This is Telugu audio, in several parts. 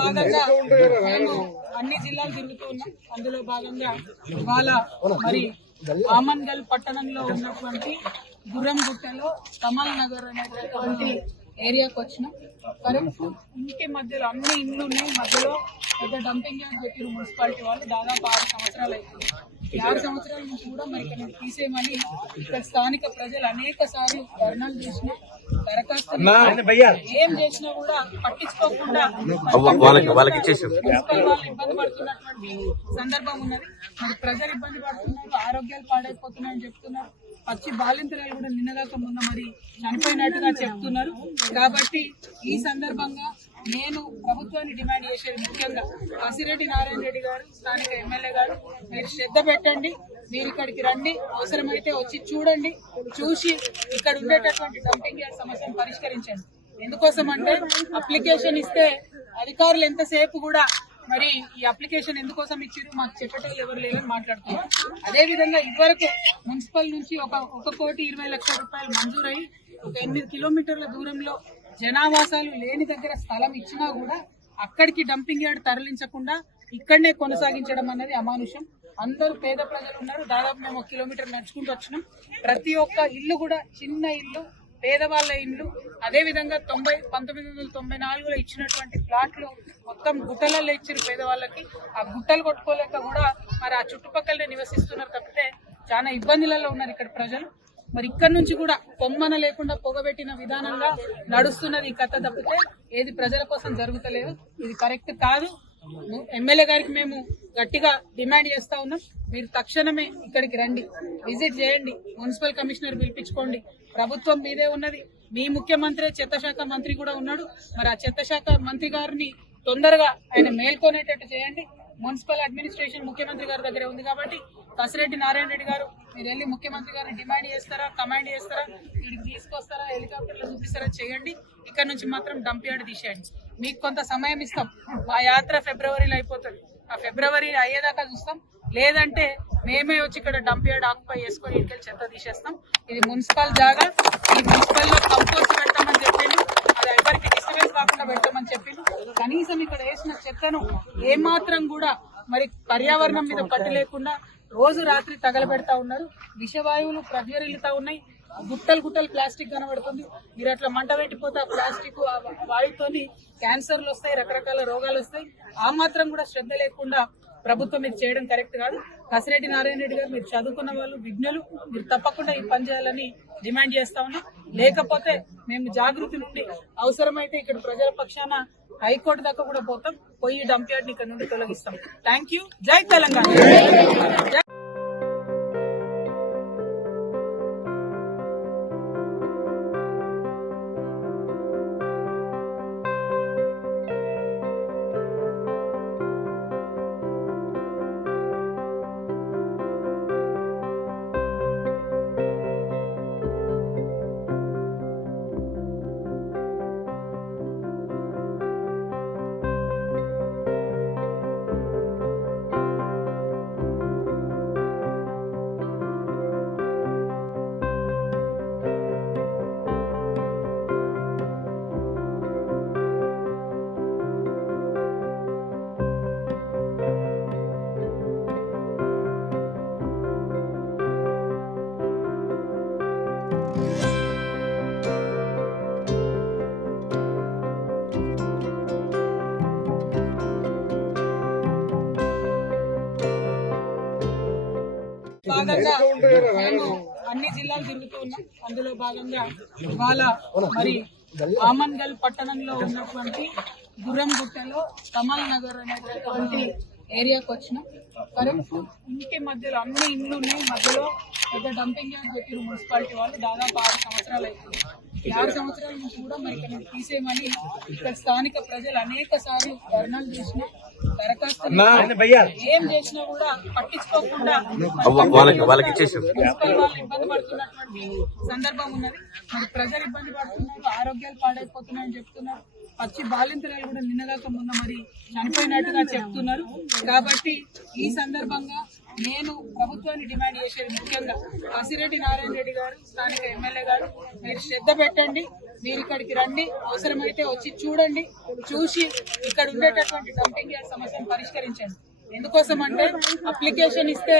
భాగంగా మేము అన్ని జిల్లాలు తిరుగుతూ ఉన్నాం. అందులో భాగంగా ఇవాళ మరి ఆమన్గల్ పట్టణంలో ఉన్నటువంటి గుర్రంగుట్టలో కమల్ నగర్ అనేటువంటి ఏరియాకి వచ్చినాం. కరెక్ట్ ఇంటి మధ్యలో అన్ని ఇండ్లు ఉన్నాయి, మధ్యలో పెద్ద డంపింగ్ యార్డ్ పెట్టిరు మున్సిపాలిటీ వాళ్ళు. దాదాపు 6 సంవత్సరాలు అవుతుంది. ఈ 6 సంవత్సరాల నుంచి కూడా మరి ఇక్కడ తీసేయమని ఇక్కడ స్థానిక ప్రజలు అనేక సార్లు ధర్నాలు చేసినా, దరఖాస్తులు ఏం చేసినా కూడా పట్టించుకోకుండా మున్సిపల్ వాళ్ళు ఇబ్బంది పడుతున్నటువంటి సందర్భం ఉన్నది. మరి ప్రజలు ఇబ్బంది పడుతున్నారు, ఆరోగ్యాలు పాడైపోతున్నాయని చెప్తున్నారు. పచ్చి బాలింతరాలు కూడా నిన్నగాక మొన్న మరి చనిపోయినట్టుగా చెప్తున్నారు. కాబట్టి ఈ సందర్భంగా నేను ప్రభుత్వాన్ని డిమాండ్ చేసేది ముఖ్యంగా కసిరెడ్డి నారాయణ రెడ్డి గారు, స్థానిక ఎమ్మెల్యే గారు, మీరు శ్రద్ధ పెట్టండి. మీరు ఇక్కడికి రండి, అవసరమైతే వచ్చి చూడండి, చూసి ఇక్కడ ఉండేటటువంటి డంపింగ్ యార్డ్ సమస్యను పరిష్కరించండి. ఎందుకోసం అంటే అప్లికేషన్ ఇస్తే అధికారులు ఎంతసేపు కూడా మరి ఈ అప్లికేషన్ ఎందుకోసం ఇచ్చారు మాకు చెప్పేటోళ్ళు ఎవరు లేదని మాట్లాడుతున్నారు. అదేవిధంగా ఇదివరకు మున్సిపల్ నుంచి 1,20,00,000 రూపాయలు మంజూరై ఒక 8 కిలోమీటర్ల దూరంలో జనావాసాలు లేని దగ్గర స్థలం ఇచ్చినా కూడా అక్కడికి డంపింగ్ యార్డ్ తరలించకుండా ఇక్కడనే కొనసాగించడం అనేది అమానుషం. అందరూ పేద ప్రజలు ఉన్నారు. దాదాపు మేము 1 కిలోమీటర్ నడుచుకుంటూ వచ్చినాం. ప్రతి ఒక్క ఇల్లు కూడా చిన్న ఇల్లు, పేదవాళ్ల ఇండ్లు. అదేవిధంగా 1994లో ఇచ్చినటువంటి ప్లాట్లు మొత్తం గుట్టలలో ఇచ్చారు పేదవాళ్ళకి. ఆ గుట్టలు కొట్టుకోలేక కూడా మరి ఆ చుట్టుపక్కలనే నివసిస్తున్నారు తప్పితే చాలా ఇబ్బందులలో ఉన్నారు ఇక్కడ ప్రజలు. మరి ఇక్కడ నుంచి కూడా కొమ్మన లేకుండా పొగబెట్టిన విధానంగా నడుస్తున్నది ఈ కథ తప్పితే ఏది ప్రజల కోసం జరుగుతలేదు. ఇది కరెక్ట్ కాదు. ఎమ్మెల్యే గారికి మేము గట్టిగా డిమాండ్ చేస్తా ఉన్నాం. మీరు తక్షణమే ఇక్కడికి రండి, విజిట్ చేయండి, మున్సిపల్ కమిషనర్ పిలిపించుకోండి. ప్రభుత్వం మీదే ఉన్నది. మీ ముఖ్యమంత్రి చెత్త శాఖ మంత్రి కూడా ఉన్నాడు. మరి ఆ చెత్త శాఖ మంత్రి గారిని తొందరగా ఆయన మేల్కొనేటట్టు చేయండి. మున్సిపల్ అడ్మినిస్ట్రేషన్ ముఖ్యమంత్రి గారి దగ్గరే ఉంది కాబట్టి కసిరెడ్డి నారాయణ రెడ్డి గారు మీరు వెళ్ళి ముఖ్యమంత్రి గారిని డిమాండ్ చేస్తారా, కమాండ్ చేస్తారా, వీడికి తీసుకొస్తారా, హెలికాప్టర్లో చూపిస్తారా చేయండి. ఇక్కడ నుంచి మాత్రం డంప్ యార్డ్ తీసేయండి. మీకు కొంత సమయం ఇస్తాం. ఆ యాత్ర ఫిబ్రవరిలో అయిపోతుంది. ఆ ఫిబ్రవరి అయ్యేదాకా చూస్తాం. లేదంటే మేమే వచ్చి ఇక్కడ డంప్ యార్డ్ ఆక్యుపై చేసుకొని ఇంటికి చెత్త తీసేస్తాం. ఇది మున్సిపల్ జాగా. ఈ మున్సిపల్ లో కంపోస్ట్ పెట్టామని చెప్పిండు. అది ఎవరికి డిస్టర్బెన్స్ కాకుండా పెట్టామని చెప్పిండు. కనీసం ఇక్కడ వేసిన చెత్తను ఏమాత్రం కూడా మరి పర్యావరణం మీద పట్టు లేకుండా రోజు రాత్రి తగలబెడతా ఉన్నారు. విషవాయువులు ప్రజ్వరిల్లుతా ఉన్నాయి. గుట్టలు గుట్టలు ప్లాస్టిక్ కనబడుతుంది. మీరు అట్లా మంట పెట్టిపోతే ఆ ప్లాస్టిక్ వాయుతోని క్యాన్సర్లు వస్తాయి, రకరకాల రోగాలు వస్తాయి. ఆ మాత్రం కూడా శ్రద్ధ లేకుండా ప్రభుత్వం ఇది చేయడం కరెక్ట్ కాదు. కసిరెడ్డి నారాయణ రెడ్డి గారు మీరు చదువుకున్న వాళ్ళు, విజ్ఞులు, మీరు తప్పకుండా ఈ పని చేయాలని డిమాండ్ చేస్తా ఉన్నాం. లేకపోతే మేము జాగృతి నుండి అవసరమైతే ఇక్కడ ప్రజల పక్షాన హైకోర్టు దాకా కూడా పోతాం. పోయి డంప్ యార్డ్ ని ఇక్కడ నుండి తొలగిస్తాం. Thank you. జై తెలంగాణ. భాగంగా మేము అన్ని జిల్లాలు తిరుగుతూ ఉన్నాం. అందులో భాగంగా ఇవాళ మరి ఆమన్గల్ పట్టణంలో ఉన్నటువంటి గుర్రంగుట్టలో కమల్ నగర్ అనేటువంటి ఏరియాకి వచ్చినాం. కరెక్ట్ ఇంటి మధ్యలో అన్ని ఇండ్లు ఉన్నాయి, మధ్యలో పెద్ద డంపింగ్ యార్డ్ పెట్టిరు మున్సిపాలిటీ వాళ్ళు. దాదాపు 6 సంవత్సరాలు అవుతుంది. ఈ 6 సంవత్సరాల నుంచి కూడా మరి ఇక్కడ తీసేయమని ఇక్కడ స్థానిక ప్రజలు అనేక సార్లు ధర్నాలు చేసినా, దరఖాస్తులు ఏం చేసినా కూడా పట్టించుకోకుండా మున్సిపల్ వాళ్ళు ఇబ్బంది పడుతున్నటువంటి సందర్భం ఉన్నది. మరి ప్రజలు ఇబ్బంది పడుతున్నారు, ఆరోగ్యాలు పాడైపోతున్నాయని చెప్తున్నారు. పచ్చి బాలింతరాలు కూడా నిన్నగాక మొన్న మరి చనిపోయినట్టుగా చెప్తున్నారు. కాబట్టి ఈ సందర్భంగా నేను ప్రభుత్వాన్ని డిమాండ్ చేసేది ముఖ్యంగా కసిరెడ్డి నారాయణ రెడ్డి గారు, స్థానిక ఎమ్మెల్యే గారు, మీరు శ్రద్ధ పెట్టండి. మీరు ఇక్కడికి రండి, అవసరమైతే వచ్చి చూడండి, చూసి ఇక్కడ ఉండేటటువంటి డంపింగ్ యార్డ్ సమస్యను పరిష్కరించండి. ఎందుకోసం అంటే అప్లికేషన్ ఇస్తే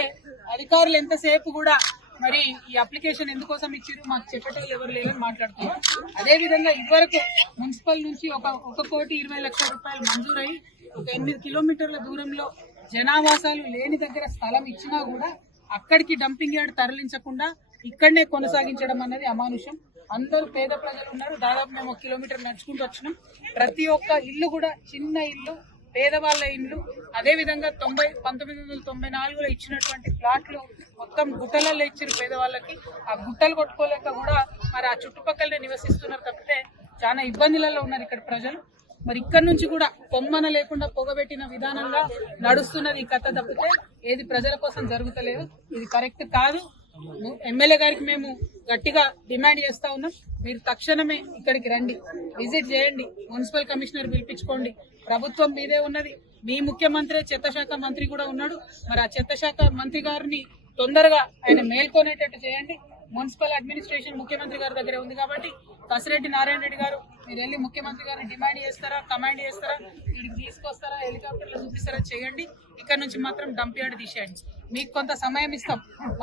అధికారులు ఎంతసేపు కూడా మరి ఈ అప్లికేషన్ ఎందుకోసం ఇచ్చారు మాకు చెప్పేటోళ్ళు ఎవరు లేదని మాట్లాడుతున్నారు. అదేవిధంగా ఇదివరకు మున్సిపల్ నుంచి 1,20,00,000 రూపాయలు మంజూరై ఒక 8 కిలోమీటర్ల దూరంలో జనావాసాలు లేని దగ్గర స్థలం ఇచ్చినా కూడా అక్కడికి డంపింగ్ యార్డ్ తరలించకుండా ఇక్కడనే కొనసాగించడం అనేది అమానుషం. అందరూ పేద ప్రజలు ఉన్నారు. దాదాపు మేము 1 కిలోమీటర్ నడుచుకుంటూ వచ్చినాం. ప్రతి ఒక్క ఇల్లు కూడా చిన్న ఇల్లు, పేదవాళ్ల ఇల్లు. అదేవిధంగా 1994లో ఇచ్చినటువంటి ప్లాట్లు మొత్తం గుట్టలలో ఇచ్చారు పేదవాళ్ళకి. ఆ గుట్టలు కొట్టుకోలేక కూడా మరి ఆ చుట్టుపక్కలనే నివసిస్తున్నారు తప్పితే చాలా ఇబ్బందులలో ఉన్నారు ఇక్కడ ప్రజలు. మరి ఇక్కడ నుంచి కూడా కొమ్మన లేకుండా పొగబెట్టిన విధానంగా నడుస్తున్నది ఈ కథ తప్పితే ఏది ప్రజల కోసం జరుగుతలేదు. ఇది కరెక్ట్ కాదు. ఎమ్మెల్యే గారికి మేము గట్టిగా డిమాండ్ చేస్తా ఉన్నాం, మీరు తక్షణమే ఇక్కడికి రండి, విజిట్ చేయండి, మున్సిపల్ కమిషనర్ పిలిపించుకోండి. ప్రభుత్వం మీదే ఉన్నది. మీ ముఖ్యమంత్రి చెత్త శాఖ మంత్రి కూడా ఉన్నాడు. మరి ఆ చెత్త శాఖ మంత్రి గారిని తొందరగా ఆయన మేల్కొనేటట్టు చేయండి. మున్సిపల్ అడ్మినిస్ట్రేషన్ ముఖ్యమంత్రి గారి దగ్గరే ఉంది కాబట్టి కసిరెడ్డి నారాయణ రెడ్డి గారు మీరు వెళ్ళి ముఖ్యమంత్రి గారిని డిమాండ్ చేస్తారా, కమాండ్ చేస్తారా, వీడికి తీసుకొస్తారా, హెలికాప్టర్లో చూపిస్తారా చేయండి. ఇక్కడ నుంచి మాత్రం డంప్ యార్డ్ తీసేయండి. మీకు కొంత సమయం ఇస్తాం.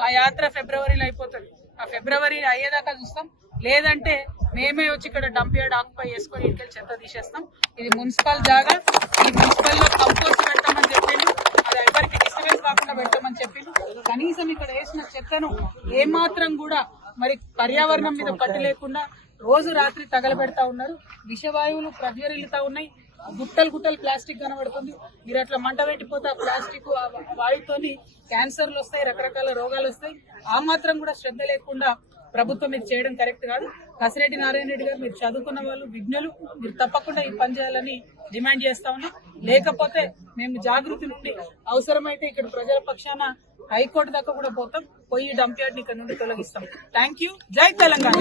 ఆ యాత్ర ఫిబ్రవరిలో అయిపోతుంది. ఆ ఫిబ్రవరి అయ్యేదాకా చూస్తాం. లేదంటే మేమే వచ్చి ఇక్కడ డంప్ యార్డ్ ఆక్యుపై చేసుకొని ఇంటికి చెత్త తీసేస్తాం. ఇది మున్సిపల్ జాగా. ఈ మున్సిపల్ లో కంపోస్ట్ పెట్టామని చెప్పిండు. అది ఎవరికి డిస్టర్బెన్స్ కాకుండా పెట్టామని చెప్పిండు. కనీసం ఇక్కడ వేసిన చెత్తను ఏమాత్రం కూడా మరి పర్యావరణం మీద పట్టు లేకుండా రోజు రాత్రి తగలబెడతా ఉన్నారు. విషవాయువులు ప్రజ్వరిల్లుతా ఉన్నాయి. గుట్టలు గుట్టలు ప్లాస్టిక్ కనబడుతుంది. మీరు అట్లా మంట పెట్టిపోతే ఆ ప్లాస్టిక్ వాయుతోని క్యాన్సర్లు వస్తాయి, రకరకాల రోగాలు వస్తాయి. ఆ మాత్రం కూడా శ్రద్ధ లేకుండా ప్రభుత్వం ఇది చేయడం కరెక్ట్ కాదు. కసిరెడ్డి నారాయణ రెడ్డి గారు మీరు చదువుకున్న వాళ్ళు, విజ్ఞులు, మీరు తప్పకుండా ఈ పని చేయాలని డిమాండ్ చేస్తా ఉన్నాం. లేకపోతే మేము జాగృతి నుండి అవసరమైతే ఇక్కడ ప్రజల పక్షాన హైకోర్టు దాకా కూడా పోతాం. పోయి డంప్ యార్డ్ ని ఇక్కడ నుండి తొలగిస్తాం. Thank you. జై తెలంగాణ.